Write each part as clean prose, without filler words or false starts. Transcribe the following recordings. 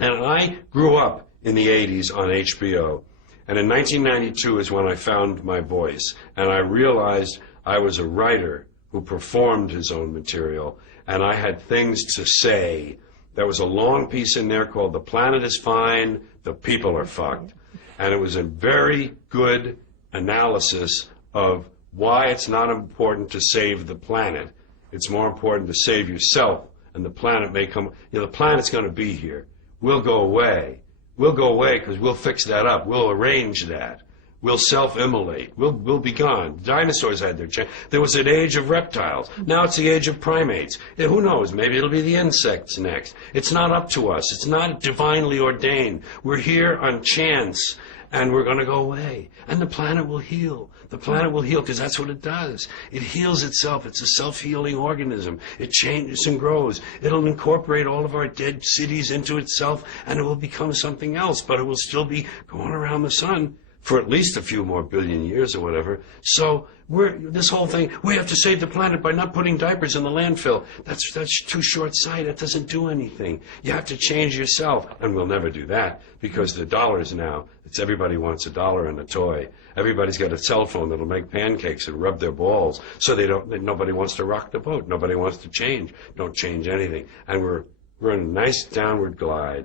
And I grew up in the 80s on HBO. And in 1992 is when I found my voice. And I realized I was a writer who performed his own material. And I had things to say. There was a long piece in there called "The Planet is Fine, the People are Fucked." And it was a very good analysis of why it's not important to save the planet. It's more important to save yourself. And the planet may come, the planet's going to be here. We'll go away. We'll go away because we'll fix that up. We'll arrange that. We'll self-immolate. We'll be gone. Dinosaurs had their chance. There was an age of reptiles. Now it's the age of primates. Who knows? Maybe it'll be the insects next. It's not up to us. It's not divinely ordained. We're here on chance, and we're going to go away. And the planet will heal. The planet will heal because that's what it does. It heals itself. It's a self-healing organism. It changes and grows. It'll incorporate all of our dead cities into itself, and it will become something else, but it will still be going around the sun for at least a few more billion years or whatever. So this whole thing, we have to save the planet by not putting diapers in the landfill. That's too short-sighted. It doesn't do anything. You have to change yourself. And we'll never do that because the dollars now, everybody wants a dollar and a toy. Everybody's got a cell phone that'll make pancakes and rub their balls. So nobody wants to rock the boat. Nobody wants to change. Don't change anything. And we're in a nice downward glide.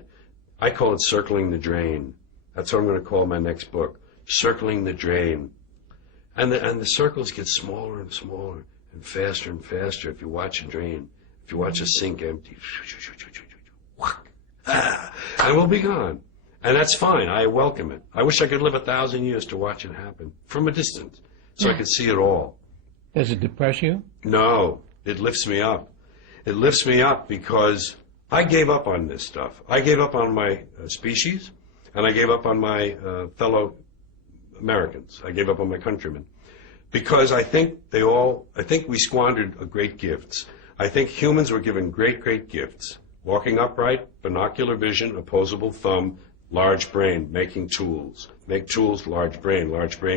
I call it circling the drain. That's what I'm going to call my next book. Circling the drain. And the circles get smaller and smaller and faster if you watch a drain. If you watch a sink empty. And we'll be gone. And that's fine. I welcome it. I wish I could live 1,000 years to watch it happen from a distance so I could see it all. Does it depress you? No. It lifts me up. It lifts me up because I gave up on this stuff. I gave up on my species, and I gave up on my fellow Americans. I gave up on my countrymen because I think we squandered great gifts. I think humans were given great gifts. Walking upright, binocular vision, opposable thumb, large brain, making tools. Make tools, large brain,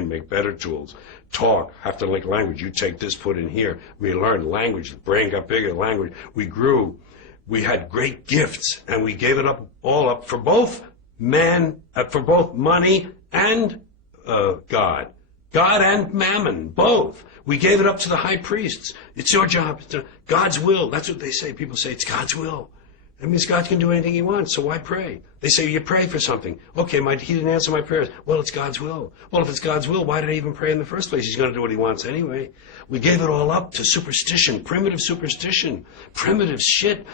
make better tools. Talk, have to like language. You take this, put in here. We learned language, the brain got bigger, language. We grew. We had great gifts, and we gave it all up for both money and God and mammon, both. We gave it up to the high priests. It's your job. It's God's will. That's what they say. People say it's God's will. That means God can do anything he wants, so why pray? They say you pray for something. Okay, he didn't answer my prayers. Well, it's God's will. Well, if it's God's will, why did I even pray in the first place? He's going to do what he wants anyway. We gave it all up to superstition, primitive superstition, primitive shit.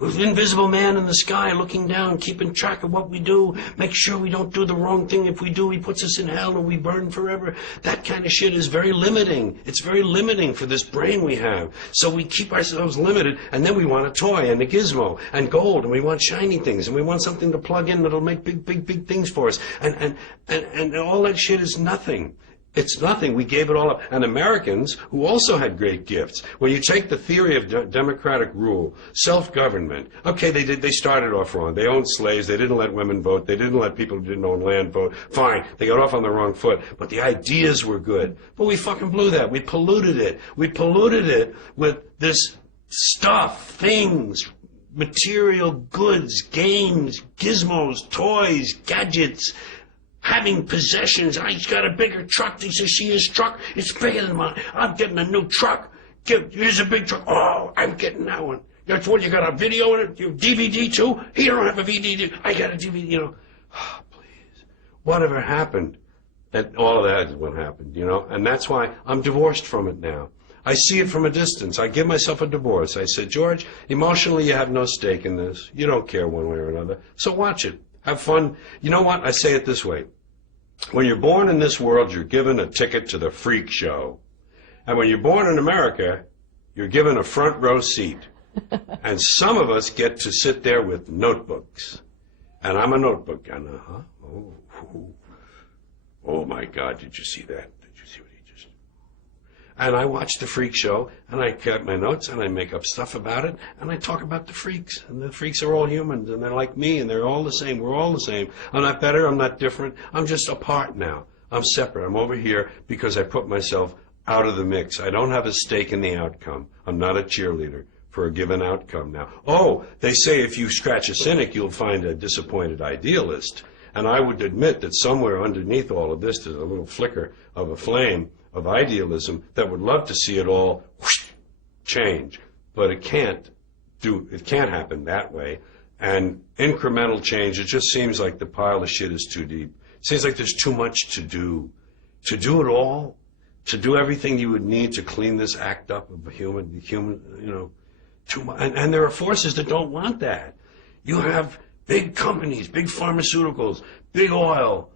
With invisible man in the sky looking down, keeping track of what we do, make sure we don't do the wrong thing. If we do, he puts us in hell and we burn forever. That kind of shit is very limiting. It's very limiting for this brain we have. So we keep ourselves limited, and then we want a toy and a gizmo and gold, and we want shiny things, and we want something to plug in that'll make big things for us. And all that shit is nothing. It's nothing. We gave it all up. And Americans, who also had great gifts, when you take the theory of democratic rule, self-government, okay, they started off wrong. They owned slaves. They didn't let women vote. They didn't let people who didn't own land vote. Fine. They got off on the wrong foot. But the ideas were good. But we fucking blew that. We polluted it. We polluted it with this stuff, things, material goods, games, gizmos, toys, gadgets, having possessions. He's got a bigger truck. He says, see his truck? It's bigger than mine. I'm getting a new truck. Here's a big truck. Oh, I'm getting that one. That's what you got, a video in it? You DVD too? He don't have a DVD. I got a DVD, Oh, please. Whatever happened? And all of that is what happened, And that's why I'm divorced from it now. I see it from a distance. I give myself a divorce. I said, George, emotionally you have no stake in this. You don't care one way or another. So watch it. Have fun. You know what? I say it this way. When you're born in this world, you're given a ticket to the freak show. And when you're born in America, you're given a front row seat. And some of us get to sit there with notebooks. And I'm a notebook. And oh my God, did you see that? Did you see what he just... And I watch the freak show, and I cut my notes, and I make up stuff about it, and I talk about the freaks. And the freaks are all humans, and they're like me, and they're all the same. We're all the same. I'm not better. I'm not different. I'm just apart now. I'm separate. I'm over here because I put myself out of the mix. I don't have a stake in the outcome. I'm not a cheerleader for a given outcome now. Oh, they say if you scratch a cynic, you'll find a disappointed idealist. And I would admit that somewhere underneath all of this, there's a little flicker of a flame of idealism that would love to see it all whoosh, change. But it can't happen that way. And incremental change, it just seems like the pile of shit is too deep. It seems like there's too much to do. To do it all, to do everything you would need to clean this act up of a human, too much. And there are forces that don't want that. You have big companies, big pharmaceuticals, big oil,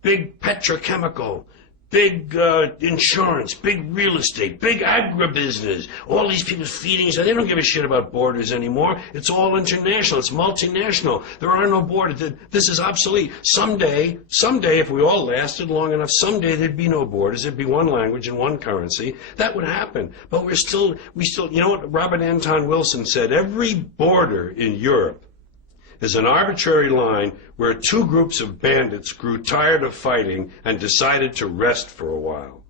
big petrochemical, big insurance, big real estate, big agribusiness. All these people feeding each other. They don't give a shit about borders anymore. It's all international. It's multinational. There are no borders. This is obsolete. Someday, if we all lasted long enough, someday there'd be no borders. There'd be one language and one currency. That would happen. But we still, you know what Robert Anton Wilson said? Every border in Europe is an arbitrary line where two groups of bandits grew tired of fighting and decided to rest for a while.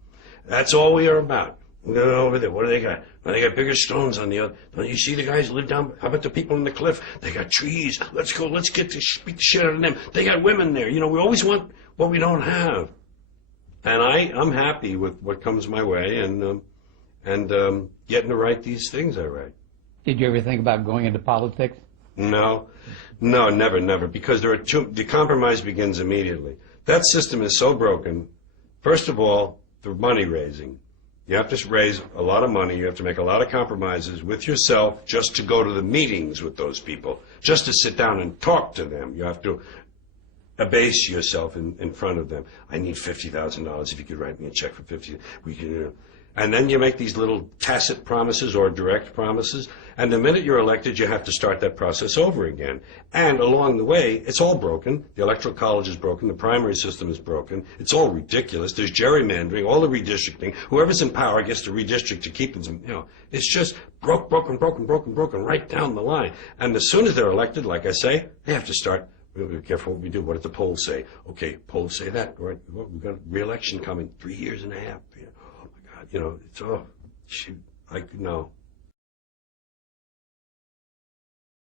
That's all we are about. We're going over there. What do they got? Well, they got bigger stones on the other. Don't you see the guys who live down? How about the people on the cliff? They got trees. Let's go. Let's get to beat the shit out of them. They got women there. We always want what we don't have. And I'm happy with what comes my way and getting to write these things I write. Did you ever think about going into politics? No, never, because the compromise begins immediately. That system is so broken. First of all, the money raising. You have to raise a lot of money. You have to make a lot of compromises with yourself just to go to the meetings with those people, just to sit down and talk to them. You have to abase yourself in front of them. I need $50,000 if you could write me a check for $50,000. We can. And then you make these little tacit promises or direct promises, and the minute you're elected, you have to start that process over again. And along the way, it's all broken. The Electoral College is broken. The primary system is broken. It's all ridiculous. There's gerrymandering, all the redistricting. Whoever's in power gets to redistrict to keep them, It's just broken right down the line. And as soon as they're elected, like I say, they have to start. Be careful what we do. What did the polls say? Okay, polls say that. Right? We've got re-election coming 3 years and a half. It's shoot. No.